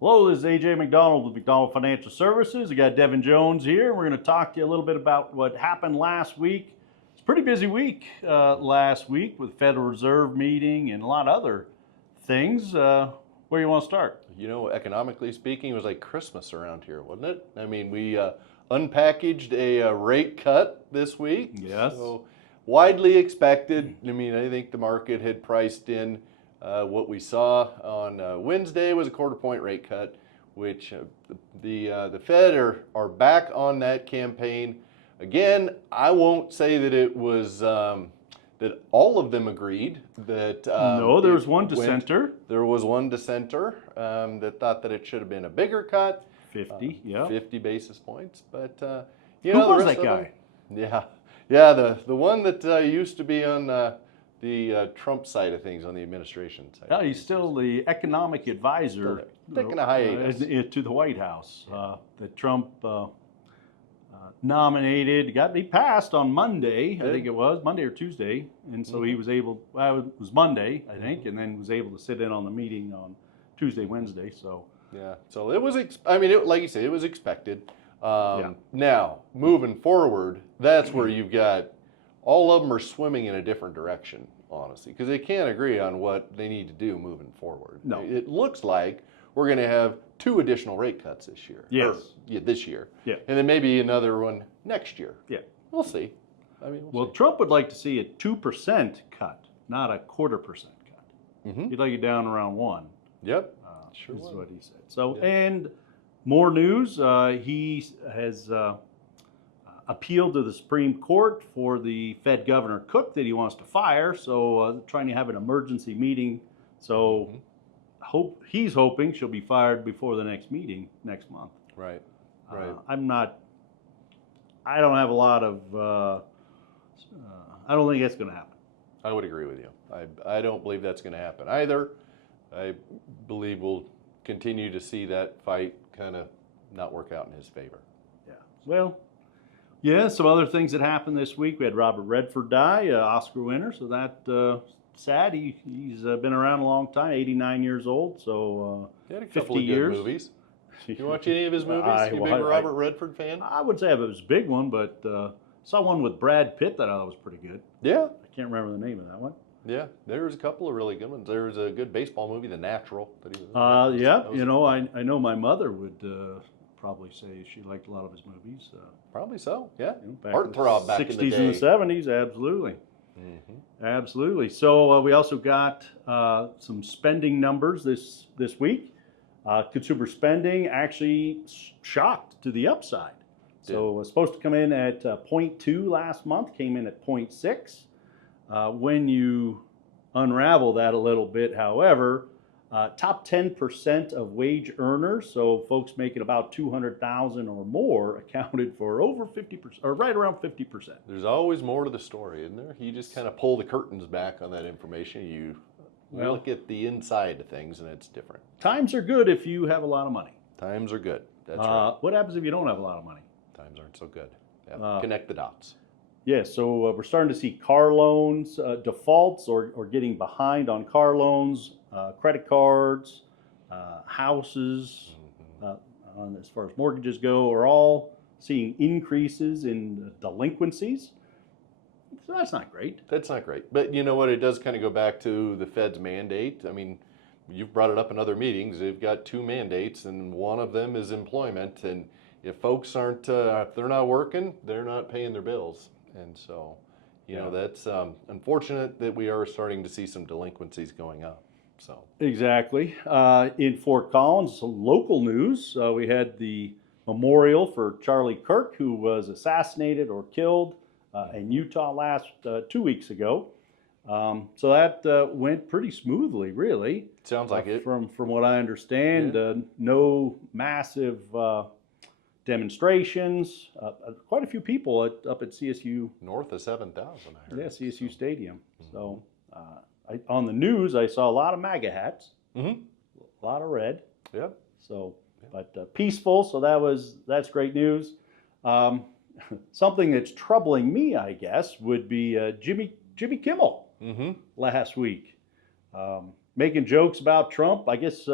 Hello, this is AJ McDonald with McDonald Financial Services. We got Devin Jones here. We're going to talk to you a little bit about what happened last week. It's a pretty busy week last week with Federal Reserve meeting and a lot of other things. Where do you want to start? You know, economically speaking, it was like Christmas around here, wasn't it? I mean, we unpackaged a rate cut this week. Yes. So widely expected. I mean, I think the market had priced in what we saw on Wednesday was a quarter-point rate cut, which the Fed are back on that campaign. Again, I won't say that it was that all of them agreed that no, there was one dissenter. There was one dissenter that thought that it should have been a bigger cut, 50, yeah, 50 basis points. But who was that guy? Yeah, the one that used to be on the Trump side of things, on the administration side. Yeah, he's still the economic advisor, taking a hiatus to the White House. That Trump nominated, he passed on Monday, I think it was Monday or Tuesday, and so he was able. Well, it was Monday, I think, and then was able to sit in on the meeting on Tuesday, Wednesday. So yeah, so it was. I mean, like you say, it was expected. Now moving forward, that's where you've got all of them are swimming in a different direction, honestly, because they can't agree on what they need to do moving forward. No, it looks like we're going to have 2 additional rate cuts this year. Yes. This year. Yeah. And then maybe another one next year. Yeah. We'll see. I mean, well, see. Trump would like to see a 2% cut, not a 0.25% cut. Mm-hmm. He'd like it down around 1. Yep. Sure is what he said. So, and more news. He has appealed to the Supreme Court for the Fed Governor Cook that he wants to fire. So, trying to have an emergency meeting. So. He's hoping she'll be fired before the next meeting next month. Right. I don't have a lot of. I don't think that's going to happen. I would agree with you. I don't believe that's going to happen either. I believe we'll continue to see that fight kind of not work out in his favor. Yeah. Well, yeah. Some other things that happened this week. We had Robert Redford die, Oscar winner. So that. Sad. He's been around a long time, 89 years old, so he had a 50 couple of years. Good movies. You watch any of his movies? You a big Robert Redford fan? I would say it was a big one, but saw one with Brad Pitt that I thought was pretty good. Yeah. I can't remember the name of that one. Yeah, there was a couple of really good ones. There was a good baseball movie, The Natural. That he was in. Yeah, you know, I know my mother would probably say she liked a lot of his movies. Probably so, yeah. Heartthrob back in the 60s and the 70s, absolutely. Mm-hmm. Absolutely. So we also got some spending numbers this week. Consumer spending actually shocked to the upside. So it was supposed to come in at 0.2 last month, came in at 0.6. When you unravel that a little bit, however, top 10% of wage earners, so folks making about $200,000 or more, accounted for over 50%, or right around 50%. There's always more to the story, isn't there? You just kind of pull the curtains back on that information. You look at the inside of things, and it's different. Times are good if you have a lot of money. Times are good. That's right. What happens if you don't have a lot of money? Times aren't so good. Yeah. Connect the dots. Yeah, so we're starting to see car loans defaults or getting behind on car loans. Credit cards, houses, as far as mortgages go, are all seeing increases in delinquencies. So that's not great. That's not great. But you know what? It does kind of go back to the Fed's mandate. I mean, you've brought it up in other meetings. They've got 2 mandates, and one of them is employment. And if folks aren't, if they're not working, they're not paying their bills. And so, you know, that's unfortunate that we are starting to see some delinquencies going up. So exactly. In Fort Collins, local news, we had the memorial for Charlie Kirk, who was assassinated or killed in Utah last 2 weeks ago. So that went pretty smoothly, really. Sounds like it. From what I understand, no massive demonstrations. Quite a few people up at CSU. North of 7,000, I heard. Yeah, CSU Stadium. Mm-hmm. So on the news, I saw a lot of MAGA hats, a lot of red. Yep. So, but peaceful. So that's great news. Something that's troubling me, I guess, would be Jimmy Kimmel last week. making jokes about Trump. I guess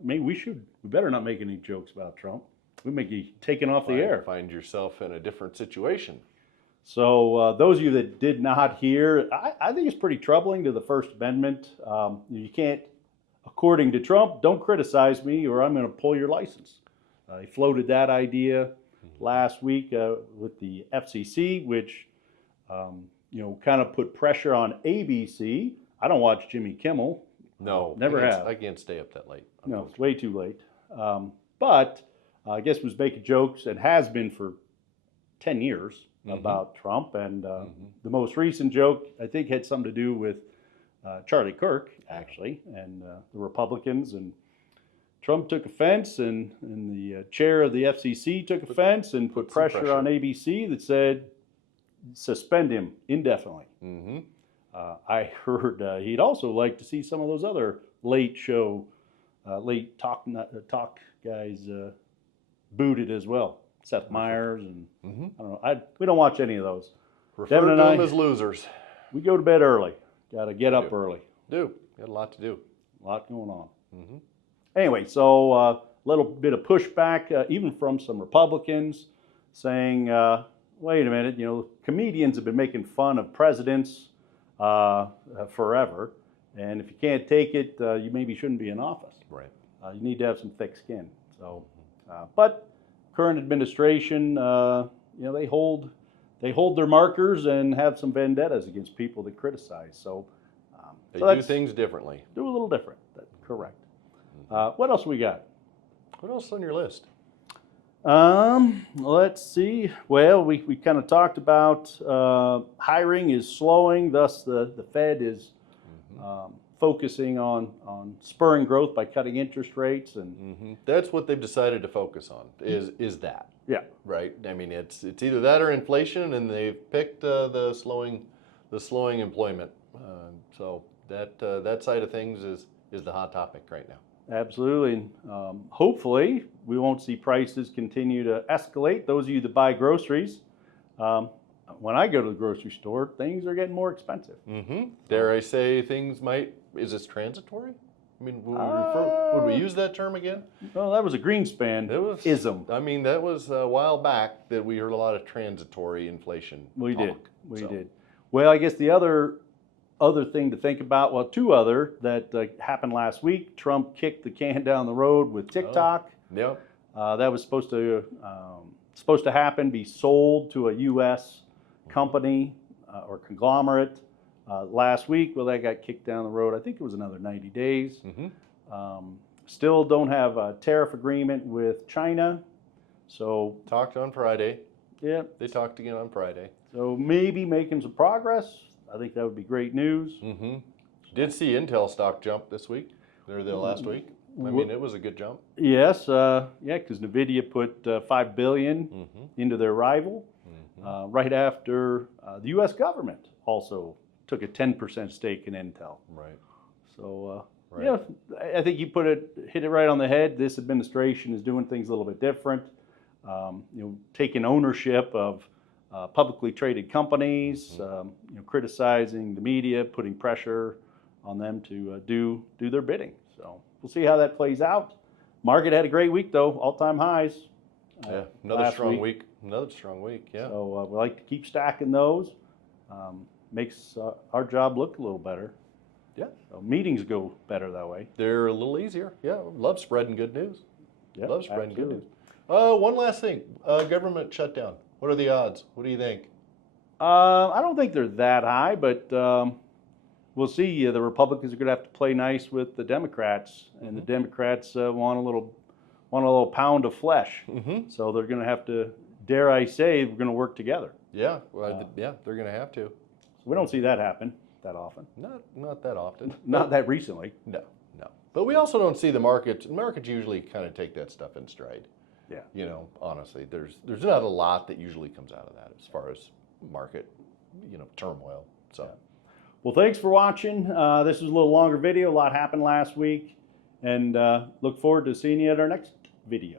maybe we better not make any jokes about Trump. We may be taken off the air. Find yourself in a different situation. So those of you that did not hear, I think it's pretty troubling to the First Amendment. You can't, according to Trump, don't criticize me or I'm going to pull your license. He floated that idea last week with the FCC, which kind of put pressure on ABC. I don't watch Jimmy Kimmel. No, never have. I can't stay up that late. No, it's way too late. But I guess was making jokes and has been for 10 years about Trump. And the most recent joke, I think, had something to do with Charlie Kirk, actually, and the Republicans. And Trump took offense, and the chair of the FCC took offense and put pressure on ABC that said, suspend him indefinitely. I heard he'd also like to see some of those other late talk guys booted as well. Seth Meyers and I don't know. We don't watch any of those. Refer to them as losers. We go to bed early. Got to get up early. Got a lot to do. A lot going on. Anyway, so a little bit of pushback, even from some Republicans, saying, "Wait a minute, comedians have been making fun of presidents forever, and if you can't take it, you maybe shouldn't be in office. Right. You need to have some thick skin." So, but current administration, they hold their markers and have some vendettas against people that criticize. So they do things differently. Do a little different. That's correct. What else we got? What else on your list? Let's see. Well, we kind of talked about hiring is slowing, thus the Fed is focusing on spurring growth by cutting interest rates, and that's what they've decided to focus on. Is that? Yeah. Right. I mean, it's either that or inflation, and they've picked the slowing employment. So that side of things is the hot topic right now. Absolutely. Hopefully, we won't see prices continue to escalate. Those of you that buy groceries, when I go to the grocery store, things are getting more expensive. Dare I say things might, is this transitory? I mean, would we use that term again? Well, that was a Greenspan-ism. I mean, that was a while back that we heard a lot of transitory inflation We talk. did. Well, I guess the other thing to think about, well, two other that happened last week. Trump kicked the can down the road with TikTok. Yep. That was supposed to happen, be sold to a U.S. company or conglomerate last week. Well, that got kicked down the road. I think it was another 90 days. Still don't have a tariff agreement with China. So Talked on Friday. Yeah. They talked again on Friday. So maybe making some progress. I think that would be great news. Did see Intel stock jump this week, or the last week. I mean, it was a good jump. Yes, because NVIDIA put $5 billion into their rival right after the U.S. government also took a 10% stake in Intel. Right. So, I think you hit it right on the head. This administration is doing things a little bit different. Taking ownership of publicly traded companies, criticizing the media, putting pressure on them to do their bidding. So we'll see how that plays out. Market had a great week though, all-time highs. Another strong week. Another strong week. Yeah. So we like to keep stacking those. Makes our job look a little better. Yeah. So meetings go better that way. They're a little easier. Yeah. Love spreading good news. Yeah, Love spreading absolutely. good news. One last thing. Government shutdown. What are the odds? What do you think? I don't think they're that high, but we'll see. The Republicans are going to have to play nice with the Democrats, and the Democrats want a little pound of flesh. So they're going to have to, dare I say, we're going to work together. Yeah, well, they're going to have to. So we don't see that happen that often. Not that often. Not that recently. No. But we also don't see the markets. Markets usually kind of take that stuff in stride. Yeah. Honestly, there's not a lot that usually comes out of that as far as market, turmoil. So. Well, thanks for watching. This was a little longer video. A lot happened last week, and look forward to seeing you at our next video.